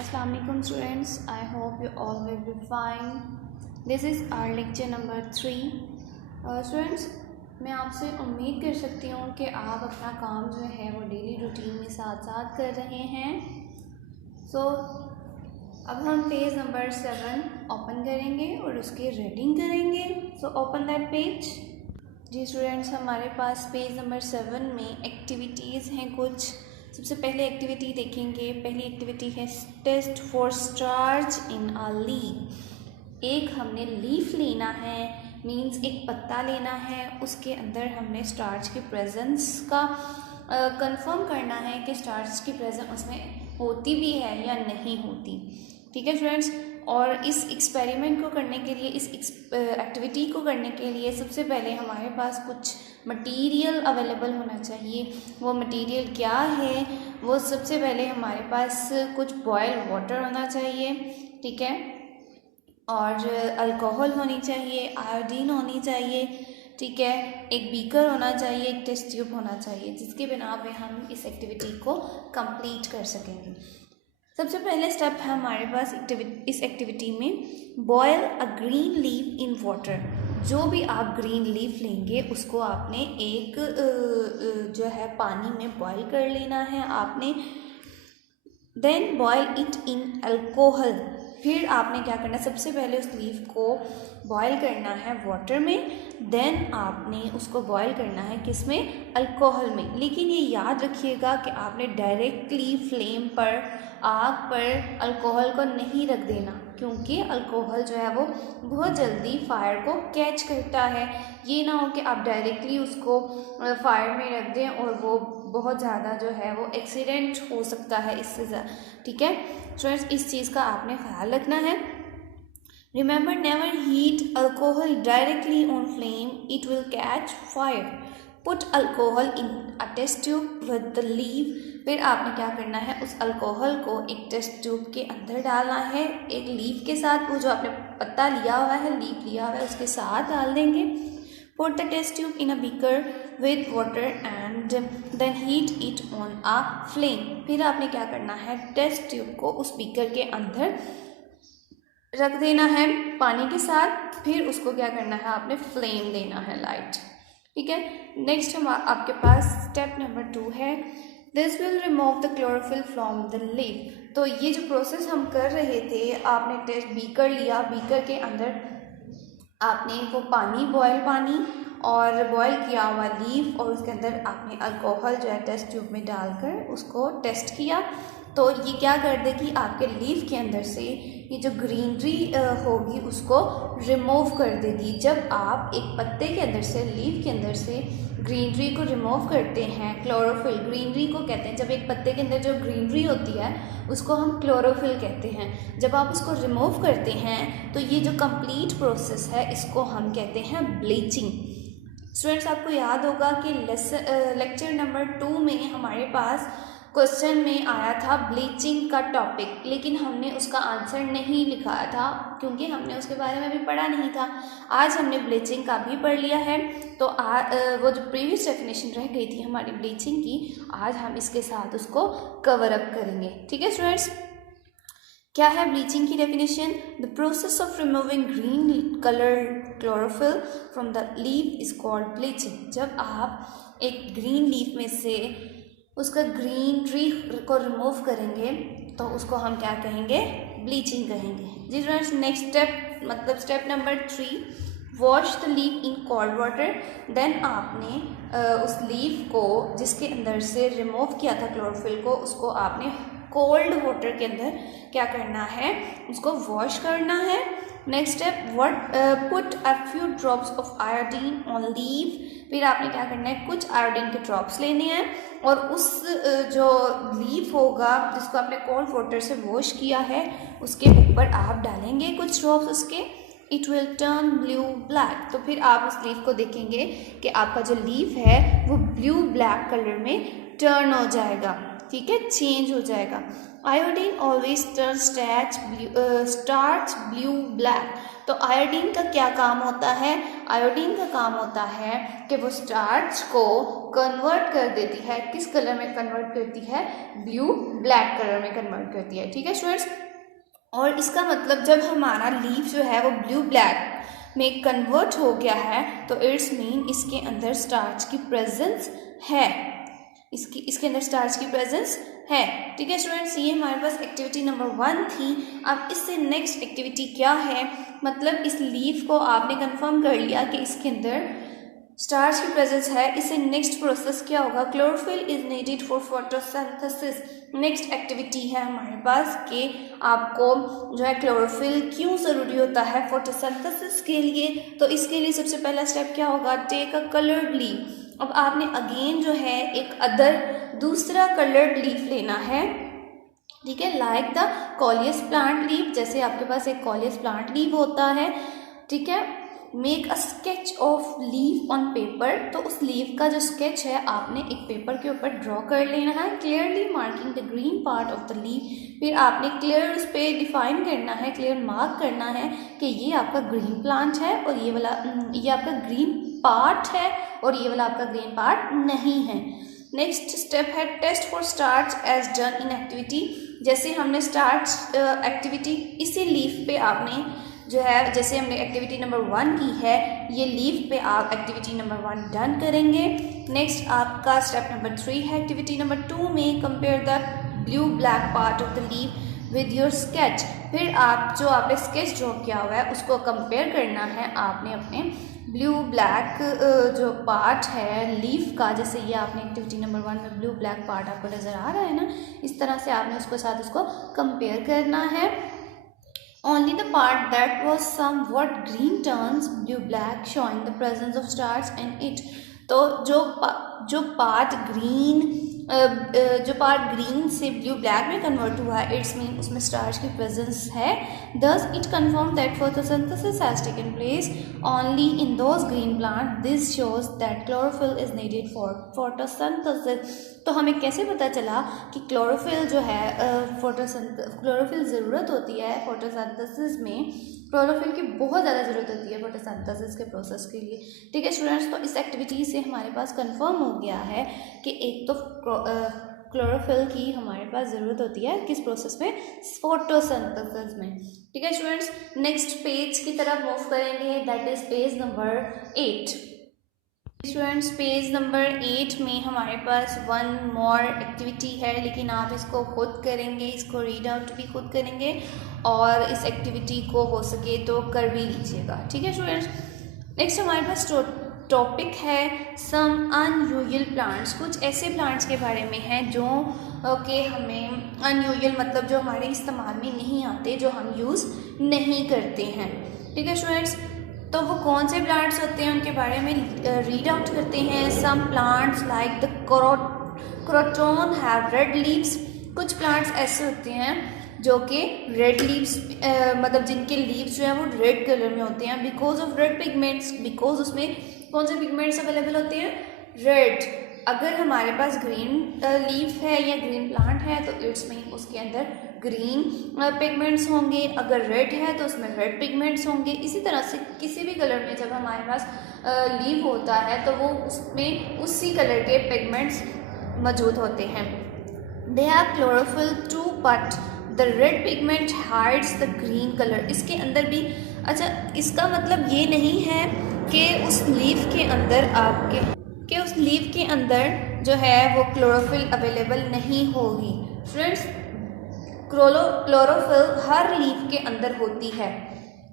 Assalamu alaikum students, I hope you all will be fine. This is our lecture number 3. Students, मैं आपसे उम्मीद कर सकती हूँ कि आप अपना काम जो है वो डेली रूटीन में साथ साथ कर रहे हैं. अब हम पेज नंबर 7 ओपन करेंगे और उसकी रीडिंग करेंगे. Open that page. जी स्टूडेंट्स, हमारे पास पेज नंबर 7 में एक्टिविटीज़ हैं कुछ. सबसे पहले एक्टिविटी देखेंगे. पहली एक्टिविटी है test for starch in a leaf. एक हमने लीफ लेना है, मींस एक पत्ता लेना है, उसके अंदर हमने स्टार्च की प्रेजेंस का कंफर्म करना है कि स्टार्च की प्रेजेंस उसमें होती भी है या नहीं होती. ठीक है स्टूडेंट्स. और इस एक्सपेरिमेंट को करने के लिए, इस एक्टिविटी को करने के लिए सबसे पहले हमारे पास कुछ मटेरियल अवेलेबल होना चाहिए. वो मटेरियल क्या है? वो सबसे पहले हमारे पास कुछ बॉयल वाटर होना चाहिए. ठीक है. और अल्कोहल होनी चाहिए, आयोडीन होनी चाहिए. ठीक है. एक बीकर होना चाहिए, एक टेस्ट ट्यूब होना चाहिए, जिसके बिना पे हम इस एक्टिविटी को कंप्लीट कर सकेंगे. सबसे पहले स्टेप है हमारे पास इस एक्टिविटी में boil a green leaf in water. जो भी आप ग्रीन लीफ लेंगे उसको आपने एक जो है पानी में बॉयल कर लेना है आपने. Then boil it in alcohol. फिर आपने क्या करना है, सबसे पहले उस लीफ को बॉयल करना है वाटर में. देन आपने उसको बॉयल करना है किसमें? अल्कोहल में. लेकिन ये याद रखिएगा कि आपने डायरेक्टली फ्लेम पर, आग पर अल्कोहल को नहीं रख देना, क्योंकि अल्कोहल जो है वो बहुत जल्दी फायर को कैच करता है. ये ना हो कि आप डायरेक्टली उसको फायर में रख दें और वो बहुत ज़्यादा जो है वो एक्सीडेंट हो सकता है इससे ज़्यादा. ठीक है स्टूडेंट्स, इस चीज़ का आपने ख्याल रखना है. Remember, never heat alcohol directly on flame, it will catch fire. Put alcohol in a test tube with the leaf. फिर आपने क्या करना है, उस अल्कोहल को एक टेस्ट ट्यूब के अंदर डालना है, एक लीफ के साथ. वो जो आपने पत्ता लिया हुआ है, लीफ लिया हुआ है, उसके साथ डाल देंगे. Put the test tube in a beaker with water and then heat it on a flame. फिर आपने क्या करना है, टेस्ट ट्यूब को उस बीकर के अंदर रख देना है पानी के साथ. फिर उसको क्या करना है, आपने फ्लेम देना है, लाइट. ठीक है. नेक्स्ट हम आपके पास स्टेप नंबर 2 है. This will remove the chlorophyll from the leaf. तो ये जो प्रोसेस हम कर रहे थे, आपने टेस्ट बीकर लिया, बीकर के अंदर आपने वो पानी, बॉयल पानी और बॉयल किया हुआ लीफ, और उसके अंदर आपने अल्कोहल जो है टेस्ट ट्यूब में डालकर उसको टेस्ट किया. तो ये क्या कर देगी, आपके लीफ के अंदर से ये जो ग्रीनरी होगी उसको रिमूव कर देगी. जब आप एक पत्ते के अंदर से, लीफ के अंदर से ग्रीनरी को रिमूव करते हैं, क्लोरोफिल ग्रीनरी को कहते हैं. जब एक पत्ते के अंदर जो ग्रीनरी होती है उसको हम क्लोरोफिल कहते हैं. जब आप उसको रिमूव करते हैं तो ये जो कंप्लीट प्रोसेस है इसको हम कहते हैं ब्लीचिंग. स्टूडेंट्स, आपको याद होगा कि लेक्चर नंबर 2 में हमारे पास क्वेश्चन में आया था ब्लीचिंग का टॉपिक, लेकिन हमने उसका आंसर नहीं लिखाया था क्योंकि हमने उसके बारे में भी पढ़ा नहीं था. आज हमने ब्लीचिंग का भी पढ़ लिया है. तो वो जो प्रीवियस डेफिनेशन रह गई थी हमारी ब्लीचिंग की, आज हम इसके साथ उसको कवर अप करेंगे. ठीक है स्टूडेंट्स. क्या है ब्लीचिंग की definition? The process of removing green colour chlorophyll from the leaf is called bleaching. जब आप एक ग्रीन लीफ में से उसका ग्रीनरी को रिमूव करेंगे तो उसको हम क्या कहेंगे? ब्लीचिंग कहेंगे. जी स्टूडेंट्स, नेक्स्ट स्टेप मतलब step number 3, wash the leaf in cold water. Then आपने उस लीफ को जिसके अंदर से रिमूव किया था क्लोरोफिल को, उसको आपने कोल्ड वाटर के अंदर क्या करना है, उसको वॉश करना है. Next step, put a few drops of iodine on leaf. फिर आपने क्या करना है, कुछ आयोडीन के ड्रॉप्स लेने हैं और उस जो लीफ होगा जिसको आपने कोल्ड वाटर से वॉश किया है उसके ऊपर आप डालेंगे कुछ ड्रॉप्स उसके. It will turn blue black. तो फिर आप उस लीफ को देखेंगे कि आपका जो लीफ है वो ब्लू ब्लैक कलर में टर्न हो जाएगा. ठीक है, चेंज हो जाएगा। Iodine always starch blue black. तो आयोडीन का क्या काम होता है? आयोडीन का काम होता है कि वो स्टार्च को कन्वर्ट कर देती है, किस कलर में कन्वर्ट करती है? ब्लू ब्लैक कलर में कन्वर्ट करती है। ठीक है स्टूडेंट्स, और इसका मतलब जब हमारा लीफ जो है वो ब्लू ब्लैक में कन्वर्ट हो गया है तो इट्स मीन इसके अंदर स्टार्च की प्रेजेंस है, इसके अंदर स्टार्च की प्रेजेंस है। ठीक है स्टूडेंट्स, ये हमारे पास एक्टिविटी नंबर 1 थी। अब इससे नेक्स्ट एक्टिविटी क्या है? मतलब इस लीफ को आपने कंफर्म कर लिया कि इसके अंदर स्टार्च की प्रेजेंस है। इससे नेक्स्ट प्रोसेस क्या होगा? Chlorophyll is needed for photosynthesis. Next activity है हमारे पास कि आपको जो है क्लोरोफिल क्यों ज़रूरी होता है फोटोसिंथेसिस के लिए। तो इसके लिए सबसे पहला स्टेप क्या होगा? Take a coloured leaf. अब आपने अगेन जो है एक दूसरा कलर्ड लीफ लेना है। ठीक है, लाइक द कॉलियस प्लांट लीफ, जैसे आपके पास एक कॉलियस प्लांट लीफ होता है। ठीक है, make a sketch of leaf on paper. तो उस लीफ का जो स्केच है आपने एक पेपर के ऊपर ड्रॉ कर लेना है, clearly marking the green part of the leaf. फिर आपने क्लियर उस पर डिफाइन करना है, क्लियर मार्क करना है कि ये आपका ग्रीन प्लांट है और ये वाला ये आपका ग्रीन पार्ट है और ये वाला आपका ग्रीन पार्ट नहीं है। नेक्स्ट स्टेप है test for starch as done in activity. जैसे हमने स्टार्च एक्टिविटी इसी लीफ पे आपने जो है, जैसे हमने एक्टिविटी नंबर 1 की है, ये लीफ पे आप एक्टिविटी नंबर 1 डन करेंगे। नेक्स्ट आपका स्टेप नंबर 3 है एक्टिविटी नंबर 2 में compare the blue black part of the leaf with your sketch. फिर आप जो आपने स्केच ड्रॉ किया हुआ है उसको कंपेयर करना है आपने अपने ब्लू ब्लैक जो पार्ट है लीफ का, जैसे ये आपने एक्टिविटी नंबर 1 में ब्लू ब्लैक पार्ट आपको नज़र आ रहा है ना, इस तरह से आपने उसके साथ उसको कंपेयर करना है। Only the part that was somewhat green turns blue black, showing the presence of starch in it. तो जो पार्ट ग्रीन से ब्लू ब्लैक में कन्वर्ट हुआ है, इट्स मीन उसमें स्टार्च की प्रेजेंस है। Thus it confirmed that photosynthesis has taken place only in those green plants. This shows that chlorophyll is needed for photosynthesis. तो हमें कैसे पता चला कि क्लोरोफिल जो है क्लोरोफिल ज़रूरत होती है फोटोसिंथेसिस में, क्लोरोफिल की बहुत ज़्यादा ज़रूरत होती है फोटोसिंथेसिस के प्रोसेस के लिए। ठीक है स्टूडेंट्स, तो इस एक्टिविटी से हमारे पास कंफर्म हो गया है कि एक तो क्लोरोफिल की हमारे पास ज़रूरत होती है किस प्रोसेस में? फोटोसिंथेसिस में। ठीक है स्टूडेंट्स, नेक्स्ट पेज की तरफ मूव करेंगे, that is page number 8। Students, page number 8 में हमारे पास 1 मोर एक्टिविटी है, लेकिन आप इसको खुद करेंगे, इसको रीड आउट भी खुद करेंगे और इस एक्टिविटी को हो सके तो कर भी लीजिएगा। ठीक है स्टूडेंट्स, नेक्स्ट हमारे पास टॉपिक है सम अनयूजुअल प्लांट्स। कुछ ऐसे प्लांट्स के बारे में है जो कि हमें अनयूजुअल मतलब जो हमारे इस्तेमाल में नहीं आते, जो हम यूज़ नहीं करते हैं। ठीक है स्टूडेंट्स, तो वो कौन से प्लांट्स होते हैं उनके बारे में रीड आउट करते हैं। Some plants like the croton have red leaves. कुछ प्लांट्स ऐसे होते हैं जो कि रेड लीव्स मतलब जिनके लीव्स जो हैं वो रेड कलर में होते हैं because of red pigments. Because उसमें कौन से पिगमेंट्स अवेलेबल होते हैं? रेड। अगर हमारे पास ग्रीन लीफ है या ग्रीन प्लांट है तो इट्स मीन उसके अंदर ग्रीन पिगमेंट्स होंगे, अगर रेड है तो उसमें रेड पिगमेंट्स होंगे। इसी तरह से किसी भी कलर में जब हमारे पास लीफ होता है तो वो उसमें उसी कलर के पिगमेंट्स मौजूद होते हैं। They have chlorophyll too but the red pigment hides the green colour. इसके अंदर भी अच्छा, इसका मतलब ये नहीं है कि उस लीफ के अंदर जो है वो क्लोरोफिल अवेलेबल नहीं होगी। फ्रेंड्स, क्लोरोफिल हर लीफ के अंदर होती है।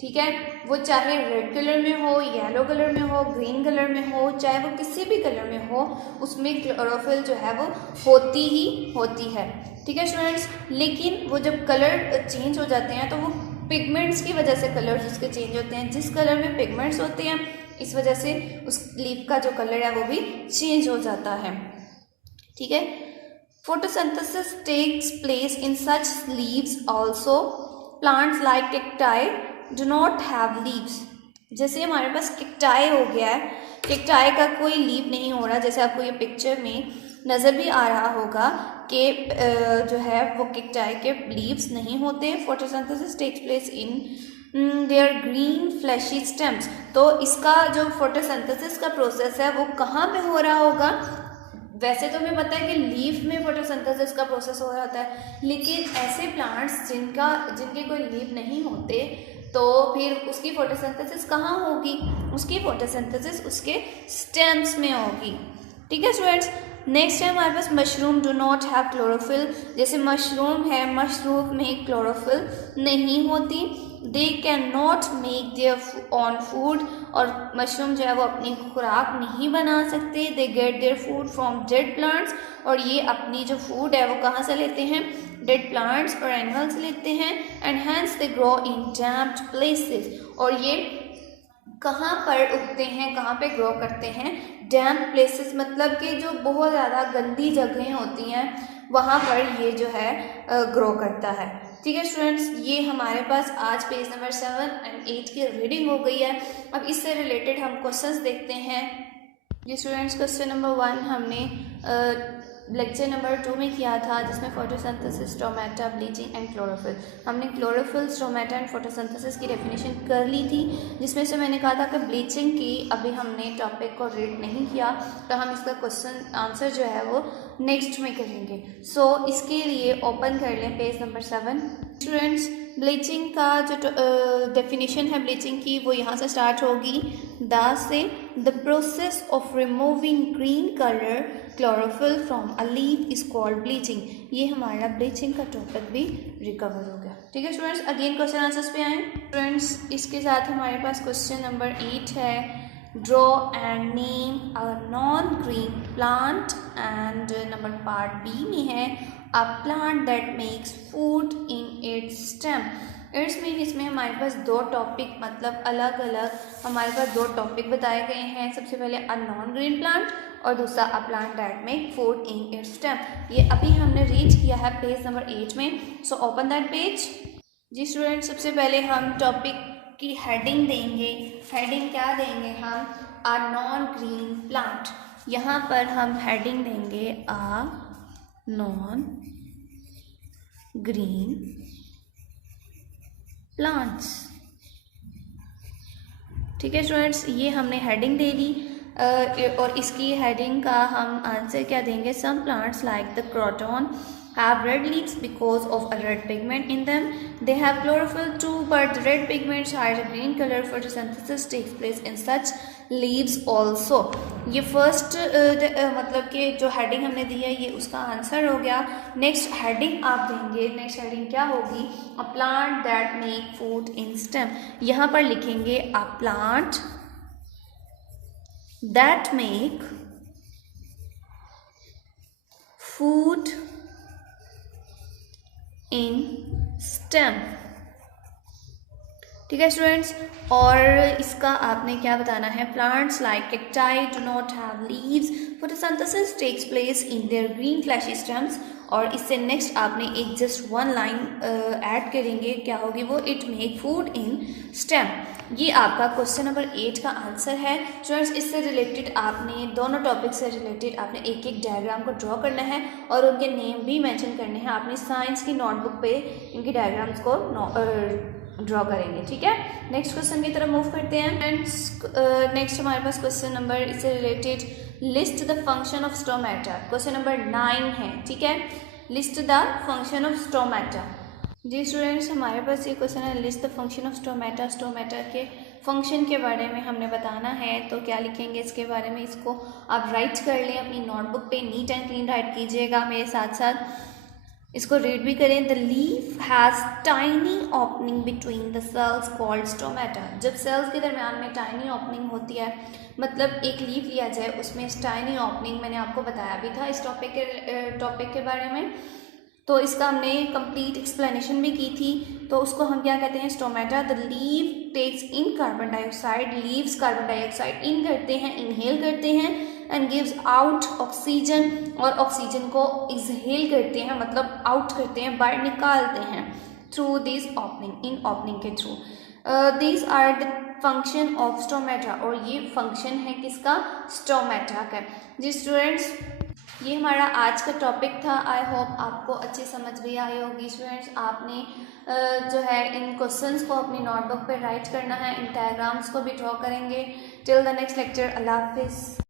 ठीक है, वो चाहे रेड कलर में हो, येलो कलर में हो, ग्रीन कलर में हो, चाहे वो किसी भी कलर में हो, उसमें क्लोरोफिल जो है वो होती ही होती है। ठीक है स्टूडेंट्स, लेकिन वो जब कलर चेंज हो जाते हैं तो वो पिगमेंट्स की वजह से कलर उसके चेंज होते हैं। जिस कलर में पिगमेंट्स होते हैं इस वजह से उस लीफ का जो कलर है वो भी चेंज हो जाता है। ठीक है, photosynthesis takes place in such leaves also. Plants like cacti do not have leaves. जैसे हमारे पास कैक्टाई हो गया है, कैक्टाई का कोई लीफ नहीं हो रहा, जैसे आपको ये पिक्चर में नज़र भी आ रहा होगा कि जो है वो कैक्टाई के लीव्स नहीं होते। Photosynthesis takes place in their green fleshy stems. तो इसका जो फोटोसिंथेसिस का प्रोसेस है वो कहाँ पे हो रहा होगा? वैसे तो हमें पता है कि लीफ में फोटोसिंथेसिस का प्रोसेस हो रहा होता है, लेकिन ऐसे प्लांट्स जिनके कोई लीफ नहीं होते तो फिर उसकी फोटोसिंथेसिस कहाँ होगी? उसकी फोटोसिंथेसिस उसके स्टेम्स में होगी। ठीक है स्टूडेंट्स। नेक्स्ट है हमारे पास mushroom do not have chlorophyll. जैसे मशरूम है, मशरूम में क्लोरोफिल नहीं होती। They can not make their own food, और मशरूम जो है वो अपनी खुराक नहीं बना सकते। They get their food from dead plants, और ये अपनी जो फूड है वो कहाँ से लेते हैं? डेड प्लांट्स और एनिमल्स लेते हैं। And hence they grow in damped places, और ये कहाँ पर उगते हैं, कहाँ पे ग्रो करते हैं? डैम्प प्लेसेस, मतलब कि जो बहुत ज़्यादा गंदी जगहें होती हैं वहाँ पर ये जो है ग्रो करता है। ठीक है स्टूडेंट्स, ये हमारे पास आज पेज नंबर 7 और 8 की रीडिंग हो गई है। अब इससे रिलेटेड हम क्वेश्चंस देखते हैं। जी स्टूडेंट्स, क्वेश्चन नंबर 1 हमने लेक्चर नंबर 2 में किया था, जिसमें photosynthesis, stomata, bleaching and chlorophyll. हमने क्लोरोफिल, स्टोमेटा एंड फोटोसिंथेसिस की डेफिनेशन कर ली थी, जिसमें से मैंने कहा था कि ब्लीचिंग की अभी हमने टॉपिक को रीड नहीं किया, तो हम इसका क्वेश्चन आंसर जो है वो नेक्स्ट में करेंगे। सो इसके लिए ओपन कर लें पेज नंबर 7। स्टूडेंट्स, ब्लीचिंग का जो डेफिनेशन है ब्लीचिंग की वो यहाँ से स्टार्ट होगी। द से the process of removing green colour chlorophyll from a leaf is called bleaching. ये हमारा ब्लीचिंग का टॉपिक भी रिकवर हो गया। ठीक है स्टूडेंट्स, अगेन क्वेश्चन आंसर्स पे आए। स्टूडेंट्स, इसके साथ हमारे पास क्वेश्चन नंबर 8 है, draw and name a non green plant. And number part B में है a plant that makes food in its stem. इसमें हमारे पास दो टॉपिक, मतलब अलग अलग हमारे पास दो टॉपिक बताए गए हैं। सबसे पहले अ नॉन ग्रीन प्लांट और दूसरा अ plant that make food in its stem. ये अभी हमने रीच किया है पेज नंबर 8 में। So open that page. जी स्टूडेंट, सबसे पहले हम टॉपिक की हेडिंग देंगे। हेडिंग क्या देंगे हम? अ नॉन ग्रीन प्लांट। यहाँ पर हम हेडिंग देंगे अ नॉन ग्रीन प्लांट्स। ठीक है स्टूडेंट्स, ये हमने हेडिंग दे दी और इसकी हेडिंग का हम आंसर क्या देंगे? Some plants like the croton have red leaves because of a red pigment in them. They have chlorophyll too, but the red pigments hide a green color. Photosynthesis takes place in such leaves also. ये first मतलब कि जो heading हमने दी है ये उसका answer हो गया। नेक्स्ट हेडिंग आप देंगे, नेक्स्ट हेडिंग क्या होगी? A plant that make food in stem. यहाँ पर लिखेंगे a plant that make food in stem. ठीक है स्टूडेंट्स, और इसका आपने क्या बताना है? Plants like cacti do not have leaves, photosynthesis takes place in their green fleshy stems. और इससे नेक्स्ट आपने एक जस्ट वन लाइन ऐड करेंगे, क्या होगी वो? It make food in stem. ये आपका क्वेश्चन नंबर 8 का आंसर है। स्टूडेंट्स, इससे रिलेटेड आपने दोनों टॉपिक से रिलेटेड आपने एक एक डायग्राम को ड्रॉ करना है और उनके नेम भी मेंशन करने हैं। आपने साइंस की नोटबुक पे इनकी डायग्राम्स को ड्रॉ करेंगे। ठीक है, नेक्स्ट क्वेश्चन की तरफ मूव करते हैं फ्रेंड्स। नेक्स्ट हमारे पास क्वेश्चन नंबर इससे related list the function of stomata. Question number 9 है। ठीक है, list the function of stomata. जी स्टूडेंट्स, हमारे पास ये क्वेश्चन है, list the function of stomata. Stomata के फंक्शन के बारे में हमने बताना है, तो क्या लिखेंगे इसके बारे में? इसको आप राइट कर लें अपनी नोटबुक पे, नीट एंड क्लीन राइट कीजिएगा मेरे साथ साथ, इसको रीड भी करें। The leaf has tiny opening between the cells called stomata. जब सेल्स के दरमियान में टाइनी ओपनिंग होती है, मतलब एक लीफ लिया जाए उसमें टाइनी ओपनिंग, मैंने आपको बताया भी था इस टॉपिक के बारे में, तो इसका हमने कंप्लीट एक्सप्लेनेशन भी की थी। तो उसको हम क्या कहते हैं? Stomata. The leaf takes in carbon dioxide. Leaves carbon dioxide in करते हैं, इनहेल करते हैं, एंड गिव्स आउट ऑक्सीजन, और ऑक्सीजन को एक्सहेल करते हैं, मतलब आउट करते हैं, बाहर निकालते हैं थ्रू दिस ओपनिंग, इन ओपनिंग के through. This are the function of stomata, और ये फंक्शन है किसका? स्टोमेटा का। जी स्टूडेंट्स, ये हमारा आज का टॉपिक था। आई होप आपको अच्छी समझ भी आई होगी स्टूडेंट्स। आपने जो है इन क्वेश्चंस को अपनी नोटबुक पर राइट करना है, इन डायग्राम्स को भी ड्रॉ करेंगे। टिल द नेक्स्ट लेक्चर, अल्लाह हाफिज़।